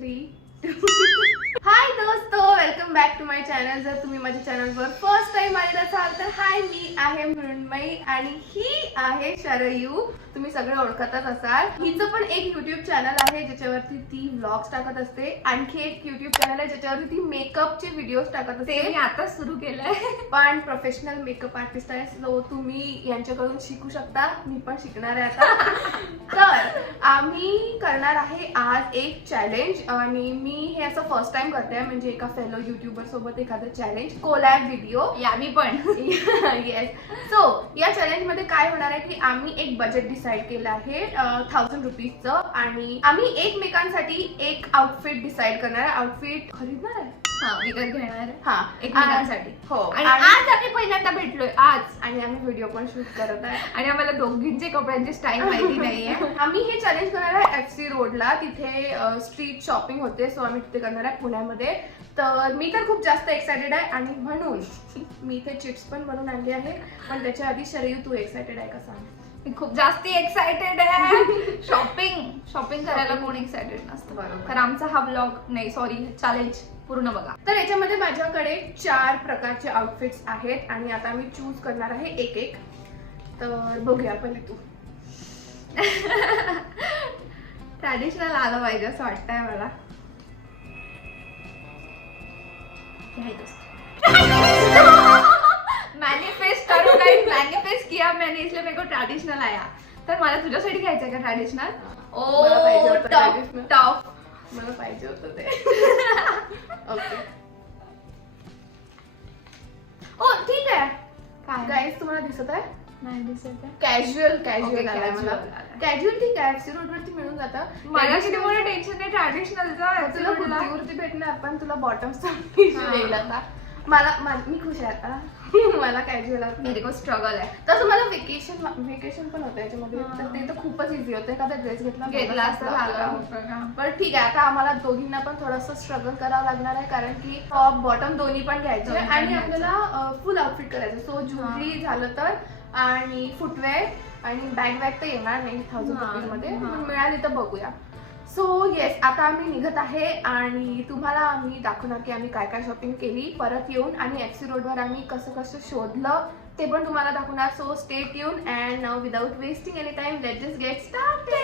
3 hi दोस्तों, welcome back to my channel. जर तुम्ही माझ्या चॅनलवर फर्स्ट टाइम आलेला असाल तर हाय, मी आहे मृण्मयी आणि ही आहे शरयू. तुम्ही सगळे ओळखतच असाल. हिचं पण एक युट्यूब चॅनल आहे ज्याच्यावरती ती व्लॉग्स टाकत असते. आणखी एक युट्यूब चॅनल आहे ज्याच्यावरती ती मेकअपचे व्हिडिओज टाकत असते. मी आता सुरू केलंय, पण प्रोफेशनल मेकअप आर्टिस्ट आहे, सो तुम्ही यांच्याकडून शिकू शकता. मी पण शिकणार आहे आता. तर आम्ही करणार आहे आज एक चॅलेंज आणि मी हे असं फर्स्ट टाइम करते, म्हणजे एका फेलो युट्यूबर सोबत एखादं चॅलेंज, कोलॅब व्हिडिओ. या मी पण येस. सो या चॅलेंज मध्ये काय होणार आहे की आम्ही एक बजेट डिसाइड केलं आहे 1000 रुपीजचं आणि आम्ही एकमेकांसाठी एक आउटफिट डिसाइड करणार आहे. आउटफिट खरीदणार आहे, विकत घेणार हा, एकमेकांसाठी. हो. आणि आज आम्ही पहिल्यांदा भेटलोय आज, आणि आम्ही व्हिडिओ पण शूट करत आहे आणि आम्हाला दोघींचे कपड्यांची स्टाईल माहिती नाहीये. आम्ही हे चॅलेंज करणार आहे FC रोडला. तिथे स्ट्रीट शॉपिंग होते, सो आम्ही तिथे करणार आहे पुण्यामध्ये. तर मी तर खूप जास्त एक्सायटेड आहे आणि म्हणून मी इथे चिप्स पण बनवून आणली आहे. पण त्याच्या आधी शरयू, तू एक्सायटेड आहे का सांग? मी खूप जास्त एक्साइटेड आहे. शॉपिंग करायला कोण एक्साइटेड नसतं, बरोबर. तर आमचा हा ब्लॉग नाही, सॉरी, चॅलेंज पूर्ण बघा. तर याच्यामध्ये माझ्याकडे 4 प्रकारचे आउटफिट्स आहेत आणि आता मी चूज करणार आहे एक एक. तर बघूया, पहिले तू. ट्रॅडिशनल आलं पाहिजे असं वाटतंय मला. मैनिफेस्ट करो गाइस, मैनिफेस्ट किया मैंने, इसलिए मेरे को ट्रेडिशनल आया. तर मला तुझ्यासाठी घ्यायचं आहे का ट्रॅडिशनल? मला पाहिजे होतं traditional. टॉप मला पाहिजे होतं ते. ओके. ओ ठीक आहे. काय गाईस, तुम्हाला दिसत आहे? नाही दिसत आहे. कॅज्युअल Okay, आलाय मला. casual आलाय. कॅज्युअल ठीक आहे, FC रोड वरती मिळून जातं. मला किती मोठं टेन्शन आहे ट्रॅडिशनलचं. तुला कुर्तीवरती भेटणार, पण तुला बॉटमचा इश्यू येईल आता. मी खुश आहे आता. मला कॅज्युअल मेरे को स्ट्रगल आहे. तसं मला वेकेशन पण होतं याच्यामध्ये, तर ते तर खूपच इझी होतं. एखादा ड्रेस घेतला असं झालं. पण ठीक आहे, आता आम्हाला दोघींना पण थोडंसं स्ट्रगल करावं लागणार आहे, कारण की टॉप बॉटम दोन्ही पण घ्यायचे दोन्ही पण आणि घ्यायचं. आपल्याला फुल आउटफिट करायचं. सो ज्वेलरी झालं तर, आणि फुटवेअर आणि बॅग तर येणार नाही 1000 रुपीजमध्ये, पण मिळाली तर बघूया. सो येस, आता आम्ही निघत आहे आणि तुम्हाला आम्ही दाखवणार की आम्ही काय काय शॉपिंग केली परत येऊन, आणि FC रोडवर आम्ही कसं कसं शोधलं ते पण तुम्हाला दाखवणार. So stay tune and now without wasting any time, let's just get started.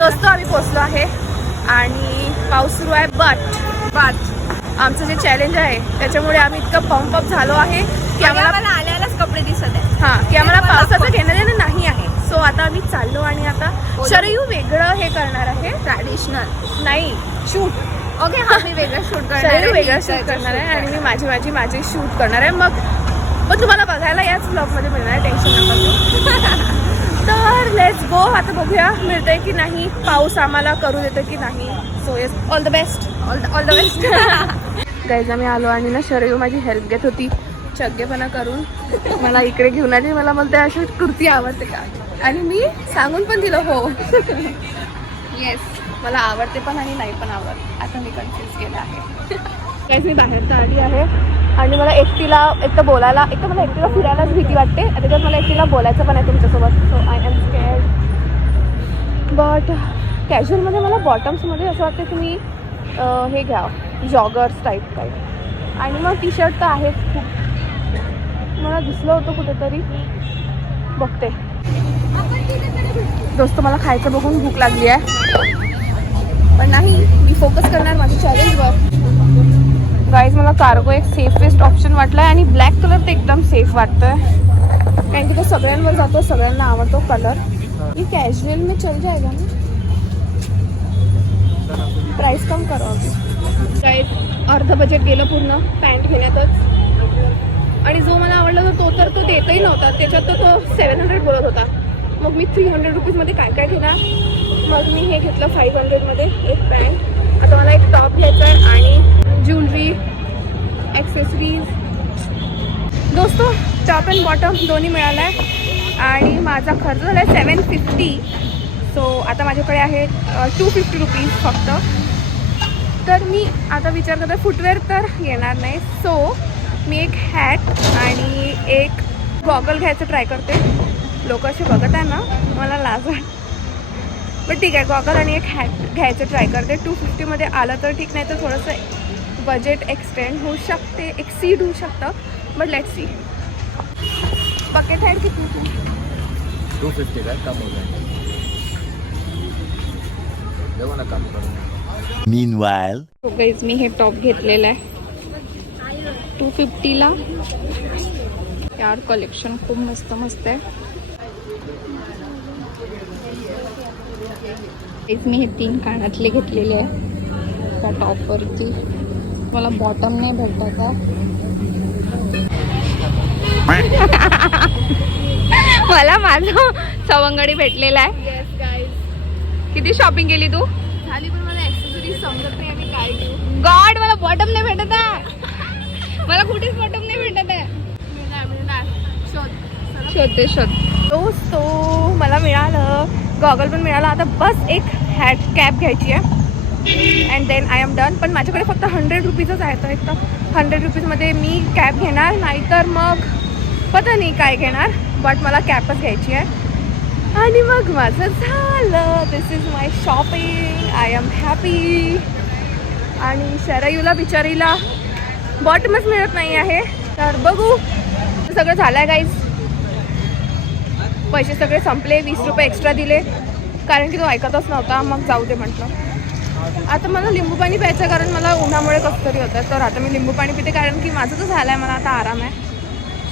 दोस्तों, आम्ही पोहोचलो आहे आणि पाऊस सुरू आहे. बट आमचं जे चॅलेंज आहे त्याच्यामुळे आम्ही इतकं पंप झालो आहे की आम्हाला आल्यालाच कपडे दिसत आहे. की आम्हाला पावसाचं घेणं देणं नाही आहे. सो आता आम्ही चाललो आणि आता शरयू वेगळं हे करणार आहे, ट्रॅडिशनल नाही शूट. ओके, हा मी वेगळं शूट करणार शरयू वेगळं शूट करणार आहे आणि मी माझे शूट करणार आहे. मग तुम्हाला बघायला याच ब्लॉगमध्ये मिळणार आहे, टेन्शन नका घेऊ. तर लेट्स गो. आता बघूया मिळतंय की नाही, पाऊस आम्हाला करू देतं की नाही. So yes, all the best. All the best. Guys, आम्ही आलो आणि ना शरयू माझी हेल्प घेत होती चग्गेपणा करून. मला इकडे घेऊन आली. मला म्हणते अशी कुर्ती आवडते का, आणि मी सांगून पण दिलं हो. येस, मला आवडते पण आणि नाही पण आवडत. आता मी कन्फ्यूज केलं आहे. गाईज, मी बाहेर तर आली आहे आणि मला एकटीला एक तर मला एकटीला फिरायलाच भीती वाटते. त्याच्यात मला एकटीला बोलायचं पण आहे तुमच्यासोबत. So I am scared. But कॅज्युअलमध्ये मला बॉटम्समध्ये असं वाटतं की मी हे घ्या, जॉगर्स टाईप आणि मग टी शर्ट तर आहेच खूप. मला दिसलं होतं कुठेतरी, बघते. दोस्त, मला खायचं बघून भूक लागली आहे, पण नाही, मी फोकस करणार माझ्या चॅलेंजवर. गाईज, मला कार्गो एक सेफेस्ट ऑप्शन वाटला आहे आणि ब्लॅक कलर तर एकदम सेफ वाटतोय, कारण की तो सगळ्यांवर जातो, सगळ्यांना आवडतो कलर. ये कॅज्युअल में चल जाएगा ना. प्राइस कम करो अभी. गाईज, अर्ध बजेट गेलं पूर्ण पॅन्ट घेण्यातच, आणि जो मला आवडला तो देतही नव्हता. त्याच्यात तो 700 बोलत होता. मग मी 300 रुपीजमध्ये काय घेणार. मग मी हे घेतलं 500मध्ये एक पॅन्ट. आता मला एक टॉप घ्यायचा आहे आणि ज्वेलरी, ॲक्सेसरीज. दोस्तों, टॉप अँड बॉटम दोन्ही मिळालं आहे आणि माझा खर्च झाला आहे 750. सो आता माझ्याकडे आहे 250 रुपीज फक्त. तर मी आता विचार करते फुटवेअर तर येणार नाही, सो मी एक हॅट आणि एक गॉगल घ्यायचं ट्राय करते. लोक असे बघत आहे ना, मला लाज वाटते. पण ठीक आहे, गॉगल आणि एक हॅट घ्यायचं ट्राय करते. 250मध्ये आलं तर ठीक, नाही तर थोडंसं बजेट एक्सटेंड होऊ शकते, एक्सीड होऊ शकतं. But let's see. Bucket hat किती? 250 का कम हो जाएगा. देखो ना कम करो. Meanwhile, सो गाईज मी हे टॉप घेतलेलं आहे 250ला. यार कलेक्शन खूप मस्त मस्त आहे. मी हे 3 कानातले घेतलेले आहे त्या टॉपवरती. मला बॉटम नाही भेटत आहे. मला माझं सवंगडी भेटलेला आहे. किती शॉपिंग केली तू? झाली, पण मला ऍक्सेसरीज समजत नाही आणि काय घेऊ. गॉड, मला बॉटम नाही भेटत आहे. मला कुठेच बॉटम नाही भेटत आहे. तो मला मिळालं, गॉगल पण मिळाला. आता बस एक हॅट कॅप घ्यायची आहे and then I am done. पण माझ्याकडे फक्त 100 रुपीजच आहे, तर एक तर 100 रुपीजमध्ये मी कॅप घेणार, नाहीतर मग पता नाही काय घेणार. बट मला कॅपच घ्यायची आहे आणि मग माझं झालं. This is my shopping. I am happy. आणि शरयूला बिचारीला बॉटमच मिळत नाही आहे, तर बघू. सगळं झालं आहे गाईज. पैसे सगळे संपले. 20 रुपये एक्स्ट्रा दिले कारण की तो ऐकतच नव्हता. मग जाऊ दे म्हटलं. आता मला लिंबू पाणी प्यायचं, कारण मला उन्हामुळे कसं तरी होतं. तर आता मी लिंबू पाणी पिते, कारण की माझं तर झालं आहे, मला आता आराम आहे.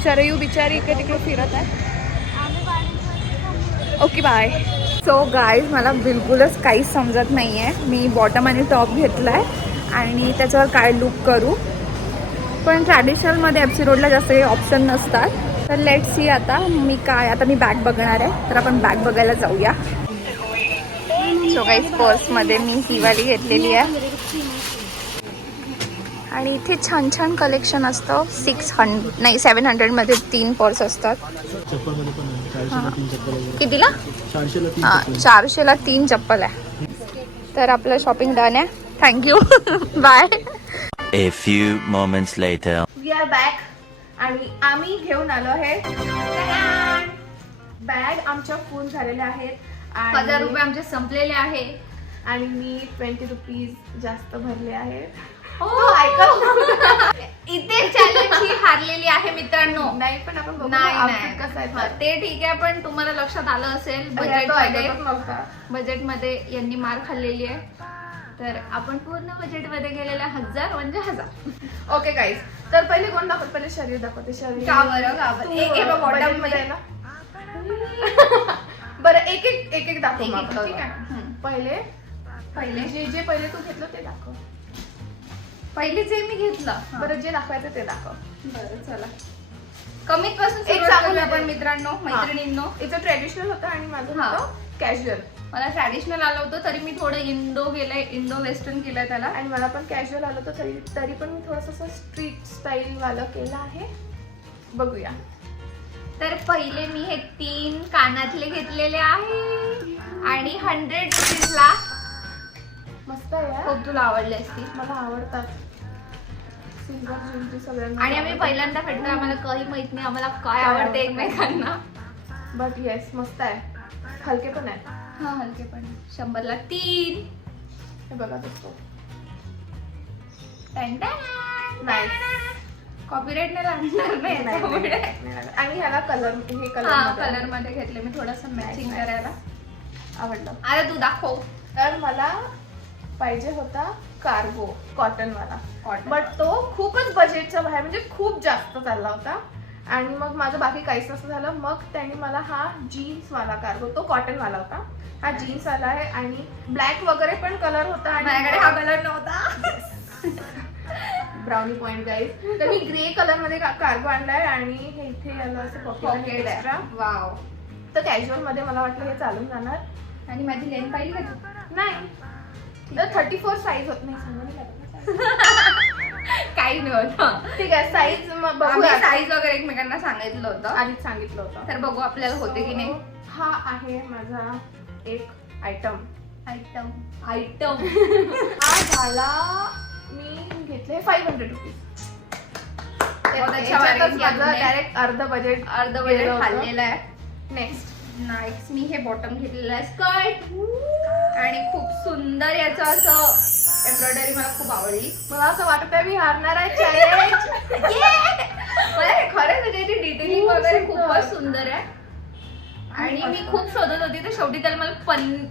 शरयू बिचारी इकडे तिकडे फिरत आहे. Okay bye. सो गाईज, मला बिलकुलच काहीच समजत नाही आहे. मी बॉटम आणि टॉप घेतला आहे आणि त्याच्यावर काय लुक करू. पण ट्रॅडिशनलमध्ये एफसी रोडला जास्त काही ऑप्शन नसतात. तर लेट सी. आता मी बॅग बघणार आहे, तर आपण बॅग बघायला जाऊया. सो गाईज, पर्समध्ये मी ही वाली घेतलेली आहे आणि इथे छान छान कलेक्शन असतं. 700मध्ये 3 पर्स असतात. कितीला? 400ला 3 चप्पल आहे. तर आपलं शॉपिंग डन आहे. Thank you. Bye. a few moments later. We are back आणि आम्ही घेऊन आलो आहे बॅग. आमच्या फुल झालेल्या आहेत. 1000 रुपये आमचे संपलेले आहे आणि मी 20 रुपीज जास्त भरले आहेत. इथे चॅलेंज ही हारलेली आहे मित्रांनो. नाही, पण आपण बघू नाही outfit कसं आहे नाही, ते ठीक आहे. पण तुम्हाला लक्षात आलं असेल बजेटमध्ये यांनी मार खाल्लेली आहे. तर आपण पूर्ण बजेटमध्ये गेलेल्या 1000 म्हणजे 1000. ओके गाईज, तर पहिले कोण दाखवत? पहिले शरीर दाखवते. शरीर का बरं? एक बॉटम मध्ये आहे ना. बरं, एक एक दाखव एक-एक मग. करू. ठीक आहे. पहिले जे पहिले तू घेतलं ते दाखव. पहिले जे मी घेतलं. बरं, जे दाखवायचं ते दाखव. बरं, चला. कमीत पासून एक सुरुवात सांगू करूया दे. आपण मित्रांनो, मैत्रिणींनो. इथं ट्रेडिशनल होतं आणि माझं हा. होतं कॅज्युअल. मला ट्रॅडिशनल आलं होतं, तरी मी थोडं इंडो वेस्टर्न केलंय त्याला. आणि मला पण कॅज्युअल आलं होतं, तरी पण मी थोडंसं असं स्ट्रीट स्टाईल वालं केलं आहे. बघूया. तर पहिले मी हे 3 कानातले घेतलेले आहे आणि 100 रुपीजला. मस्त आहे यार. खूप तुला आवडले असतील. मला आवडतात सिल्वर ज्वेलरी सगळ्यांना. आणि आम्ही पहिल्यांदा भेटतो, आम्हाला काही माहित नाही आम्हाला काय आवडते एकमेकांना. बट येस, मस्त आहे. हलके पण आहे. हा, हलके पण. 100ला 3. हे बघा दोस्तो. नाही, कॉपीराइट नाही लागणार नाही याच्यामुळे. आणि ह्याला कलर, हे कलर मध्ये घेतले मी, थोडंसं मॅचिंग करायला. आवडलं. अरे तू दाखव. तर मला पाहिजे होता कार्गो कॉटन वाला, बट तो खूपच बजेटचा बाहेर, म्हणजे खूप जास्त चालला होता. आणि मग माझं बाकी काहीच नसं झालं. मग त्यांनी मला हा जीन्स वाला कार्गो, तो कॉटन वाला होता, हा जीन्स वाला आहे. आणि ब्लॅक वगैरे पण कलर होता आणि माझ्याकडे हा कलर नव्हता. Brownie point guys. तर मी ग्रे कलर मध्ये कार्गो आणलाय आणि हे इथे याला असं पॉकेट एक्स्ट्रा. वाव. तर कॅज्युअल मध्ये मला वाटलं हे चालून जाणार. आणि माझी लेंथ पाहिली का तू? नाही, तर 34 साईज होत नाही. सांगा काही नव्हतं. ठीक आहे. साईज आम्ही साईज वगैरे एकमेकांना सांगितलं होतं, आधीच सांगितलं होतं. तर बघू आपल्याला होते की नाही. हा आहे माझा एक आयटम. आयटम हा झाला मी घेतले 500 रुपीज. त्याच्या variety आणले. डायरेक्ट अर्ध बजेट खाल्लेलं आहे. नेक्स्ट मी हे बॉटम घेतलेलं आहे स्कर्ट आणि खूप सुंदर याचं असं एम्ब्रॉयडरी मला खूप आवडली. मला असं वाटत आहे मी हारणार आहे चॅलेंज. मला हे खरंच म्हणजे याची डिटेलिंग खूप वगैरे सुंदर. खूपच सुंदर आहे. आणि मी खूप शोधत होती तर शेवटी त्याला मला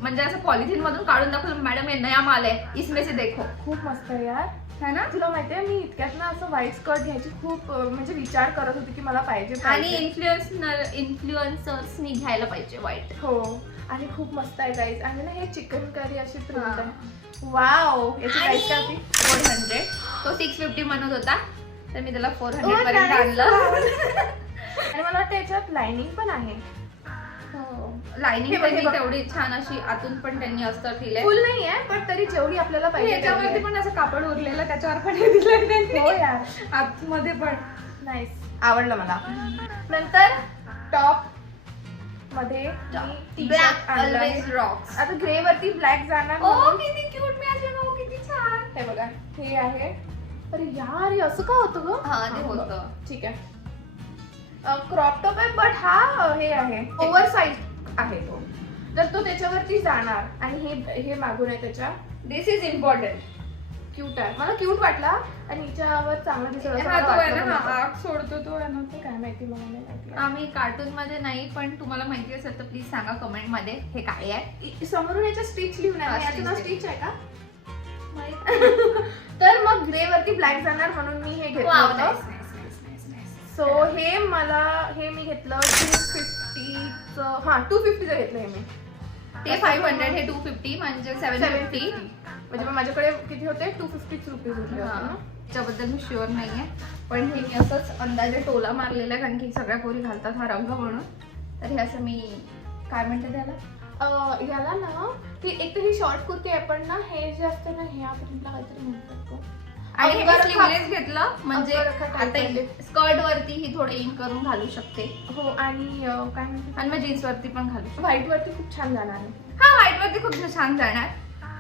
म्हणजे असं पॉलिथिन मधून काढून दाखवलं, मॅडम हे नया माल आहे, इसमें से देखो. खूप मस्त आहे यार. है ना. तुला माहितीये मी इतक्यात ना असं व्हाईट स्कर्ट घ्यायची खूप म्हणजे विचार करत होती की मला पाहिजे आणि पाहिजे. इन्फ्लुएन्सर्सनी घ्यायला पाहिजे व्हाईट. हो आणि खूप मस्त आहे गाईज. आणि ना हे चिकन करी अशी प्रिंट आहे. वाव. याची प्राइस काय होती? 400. तो 650 म्हणत होता तर मी त्याला 400 Oh, पर्यंत nice. आणलं. आणि मला वाटतं याच्यात लाइनिंग पण आहे. लाइनिंग हे बघ, हे पण बघ. तेवढी छान अशी आतून पण त्यांनी अस्तर दिलंय. फुल नाही आहे पण तरी जेवढी आपल्याला पाहिजे याच्यावरती तेवढी पण असं कापड उरलेलं त्याच्यावर पण हे दिलंय आहे. त्यांनी. हो यार. आतमध्ये पण नाईस. आवडलं मला. नंतर टॉप मध्ये टी ब्लॅक शर्ट आणलं आहे. Always Roxx. आता ग्रे वरती ब्लॅक जाणार ओ म्हणून. किती क्यूट. मी असं बघू किती छान. हे बघा हे आहे. अरे यार हे असं का होतं ग? हा ते होतं. ठीक आहे. क्रॉप टॉप आहे बट हा हे आहे ओव्हर साईज आहे तो. तर तो त्याच्यावरती जाणार आणि हे मागून आहे त्याच्या. दिस इज इम्पॉर्टंट. क्यूट आहे. मला क्यूट वाटला आणि हिच्यावर चांगला दिसत असं हा मला तो आहे वाटलं ना पण हा होतं. आर्ट सोडतो तो आहे ना. ते काय माहिती मला नाही माहिती. आम्ही कार्टून मध्ये नाही पण तुम्हाला माहिती असेल तर प्लीज सांगा कमेंट मध्ये हे काय आहे. समोरून याच्या स्टिच लिहून हा, आहे. याचं नाव stitch स्टिच आहे का? तर मग ग्रे वरती ब्लॅक जाणार म्हणून मी हे घेतलं Wow, होतं. nice, nice, nice, nice. So हे मी घेतलं 250चं. हा 250चं घेतलं हे मी. ते 500 हे 250 म्हणजे 750. म्हणजे मग माझ्याकडे किती होते 250 रुपीज होते हा. ना. त्याच्याबद्दल मी शुअर नाहीये पण हे मी असंच अंदाजे टोला मारलेला आहे कारण की सगळ्या पोरी घालतात हा रंग म्हणून. तर हे असं मी काय म्हणते त्याला याला ना ती एक तर ही शॉर्ट कुर्ती आहे पण ना हे जे असतं ना हे आपण काहीतरी म्हणतात गं. आणि हे मी अंगरखा. स्लीवलेस घेतलं म्हणजे अंगरखा type आता मध्ये. स्कर्ट वरती ही थोडे इन करून घालू शकते हो आणि काय म्हणते आणि मग जीन्स वरती पण घालू शकते. व्हाईट वरती खूप छान जाणार आहे. हा व्हाईट वरती खूप छान जाणार.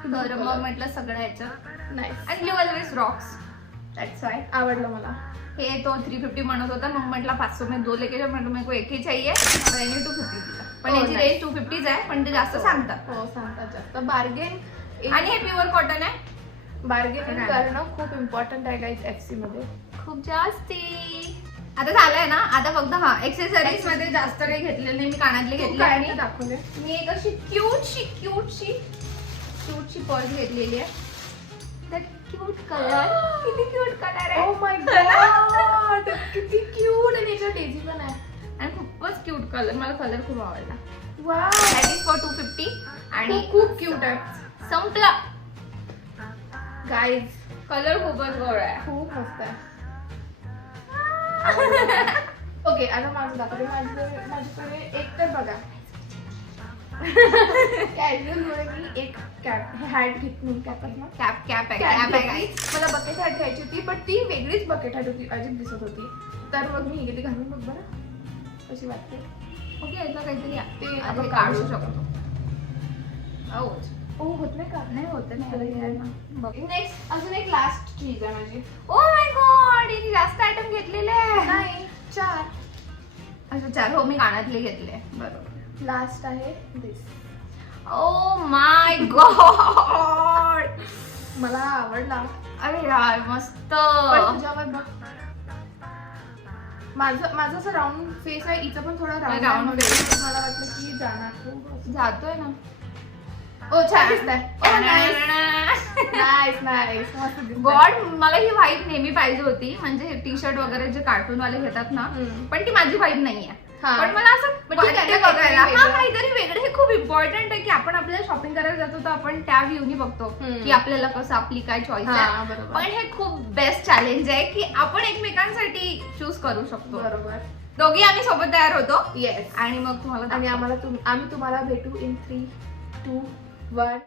तर मग म्हटलं सगळं याच्यात. नाही आणि blue always Roxx. That's why. आवडलं मला. हे तो 350 म्हणत होता मग म्हटलं 500 में 2 लेके जाओ. म्हटलं मेरे को एक ही चाहिए और याने 250 दिला. पण Oh, याची nice. रेंज 250 आहे पण ते जास्त सांगतात. हो सांगतात जास्त. बार्गेन आणि हे प्युअर कॉटन आहे. बार्गेनिंग नाही. करणं खूप इम्पॉर्टंट आहे गाईज FC मध्ये. खूप जास्ती. आता झालंय ना आता फक्त हा एक्सेसरीज मध्ये जास्त काही घेतलेलं नाही. मी कानातले तू घेतले काय आणि दाखवले मी एक अशी क्यूटशी पर्स घेतलेली आहे. Cute colour. किती क्यूट कलर आहे. ओ माय गॉड किती क्यूट. आणि याच्यात डेझी पण आहे. आणि खूपच क्यूट कलर. मला कलर खूप आवडला. वाव दॅट इज फॉर 250 आणि खूप क्यूट आहे संपला. गाईज. कलर खूपच गोड आहे. खूप मस्त आहे. ओके आता माझं दाखवते. माझ्याकडे एक तर बघा कॅज्युअल मुळे मी एक कॅप हॅट घेतली. कॅप आहे ना कॅप आहे guys. मला बकेट हॅट घ्यायची होती पण ती वेगळीच बकेट हॅट होती. अजिब दिसत होती. तर मग मी घेतली. घालून बघ बरं कशी वाटते. ओके यातलं काहीतरी ते आपण आपण काढू काढू शकतो. ओ होत नाही का. नाही होत नाही. नेक्स्ट अजून एक लास्ट चीज आहे माझी. ओ माय गॉड इथे जास्त आयटम घेतलेले आहे. नाही 4. अच्छा 4. हो मी कानातले घेतले. बरोबर. लास्ट आहे दिस. Oh my God. मला आवडला. अरे यार मस्त. पण तुझ्यावर बघ. माझं असं राऊंड फेस आहे. इथं पण थोडा Round राऊंड face. फेस. मला वाटलं की जाणार खूप. जातोय ना. ओ छान दिसतंय. ओ नाईस नाईस मस्त दिसतंय. गॉड मला ही व्हाईट नेहमी पाहिजे होती म्हणजे टी शर्ट वगैरे जे कार्टून वाले घेतात ना हम्म. पण ती माझी व्हाईट नाहीये. हा. पण मला असं पण ठीक आहे वाटतं ना, बघायला काहीतरी हा वेगळं. काहीतरी वेगळं. हे खूप इम्पॉर्टंट आहे की आपण आपल्याला शॉपिंग करायला जातो तर आपण त्या व्ह्यूनी बघतो हम्म. की आपल्याला कसं आपली काय चॉईस हा, आहे. बरोबर. पण हे खूप बेस्ट चॅलेंज आहे की आपण एकमेकांसाठी चूज करू शकतो. बरोबर. दोघी आम्ही सोबत तयार होतो येस. आणि मग तुम्हाला आणि दाखवतो. आम्ही तुम्हाला भेटू इन 3, 2, 1.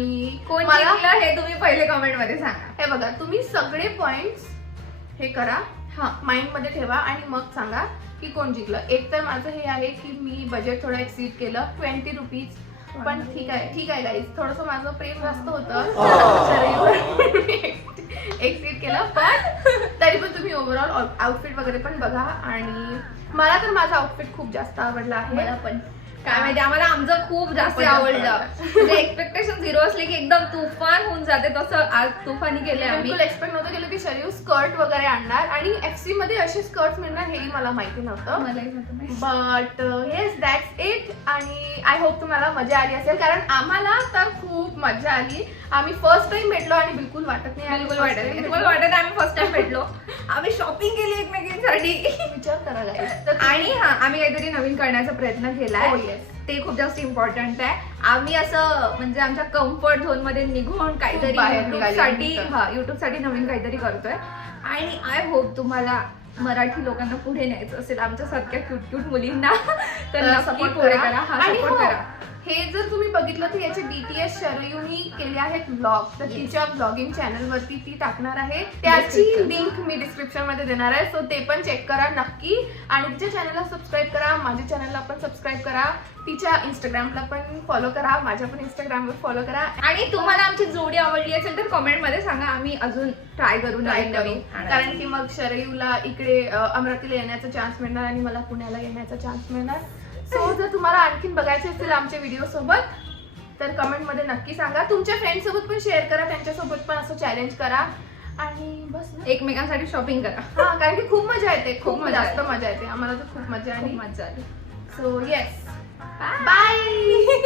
आणि कोण मला जिंकलं हे तुम्ही पहिले कमेंट मध्ये सांगा. हे बघा, तुम्ही सगळे पॉइंट्स हे करा, हा माइंड मध्ये ठेवा आणि मग सांगा की कोण जिंकलं. एक तर माझं हे आहे की मी बजेट थोडं एक्सीड केलं, 20 रुपीज. पण ठीक आहे गाईज, थोडंसं माझं प्रेम जास्त होतं, एक्सीड केलं. पण तरी पण तुम्ही ओव्हरऑल आउटफिट वगैरे पण बघा. आणि मला तर माझा आउटफिट खूप जास्त आवडला आहे. मला पण काय माहिती, आम्हाला आमचं खूप जास्त खूप जास्त आवडलं. आवडलं. म्हणजे एक्सपेक्टेशन 0 असले की एकदम तुफान होऊन जाते, तसं आज तुफानी केले आम्ही. बिलकुल एक्सपेक्ट नव्हतं केलं की शरीर स्कर्ट वगैरे आणणार आणि FC मध्ये असे स्कर्ट मिळणार हेही मला माहिती नव्हतं. मलाही नव्हतं माहिती. But yes, that's it. आणि आय होप तुम्हाला मजा आली असेल, कारण आम्हाला तर खूप मजा आली. आम्ही फर्स्ट टाइम भेटलो आणि बिलकुल वाटत नाही बिलकुल वाटत नाही. तुम्हाला वाटत आम्ही फर्स्ट टाइम भेटलो, आम्ही शॉपिंग केली एकमेकींसाठी. विचार करा guys. आणि हा, आम्ही काहीतरी नवीन करण्याचा प्रयत्न केलाय. Oh, yes. ते खूप जास्त इम्पॉर्टंट आहे. आम्ही असं म्हणजे आमच्या कम्फर्ट झोन मध्ये निघून काहीतरी बाहेर युट्यूब निघाली साठी आम्ही युट्यूब साठी नवीन काहीतरी करतोय. आणि आय होप तुम्हाला मराठी लोकांना पुढे न्यायचं असेल, आमच्यासारख्या क्यूट क्यूट मुलींना, तर नक्की support पुढे करा. करा. हा, आणि सपोर्ट हो, करा. हे जर तुम्ही बघितलं तर याचे DTS शरयूनी केले आहेत ब्लॉग, तर तिच्या ब्लॉगिंग चॅनल वरती ती टाकणार आहे. त्याची लिंक मी डिस्क्रिप्शन मध्ये देणार आहे, सो ते पण चेक करा नक्की. आणि तिच्या चॅनलला सबस्क्राईब करा, माझ्या चॅनलला पण सबस्क्राईब करा, तिच्या इंस्टाग्रामला पण फॉलो करा, माझ्या पण इंस्टाग्रामवर फॉलो करा. आणि तुम्हाला आमची जोडी आवडली असेल तर कमेंट मध्ये सांगा, आम्ही अजून ट्राय करू नवीन नवीन. कारण की मग शरयूला इकडे अमरावतीला येण्याचा चान्स मिळणार आणि मला पुण्याला येण्याचा चान्स मिळणार. सो जर तुम्हाला आणखीन बघायचे असतील आमच्या व्हिडिओ सोबत तर कमेंट मध्ये नक्की सांगा. तुमच्या फ्रेंड सोबत पण शेअर करा, त्यांच्यासोबत पण असं चॅलेंज करा. आणि बस ना. एकमेकांसाठी शॉपिंग करा. हा, कारण की खूप मजा येते, खूप खूप मजा जास्त मजा येते. आम्हाला तर खूप मजा आली. खूप मजा आली. So yes, Bye. बाय.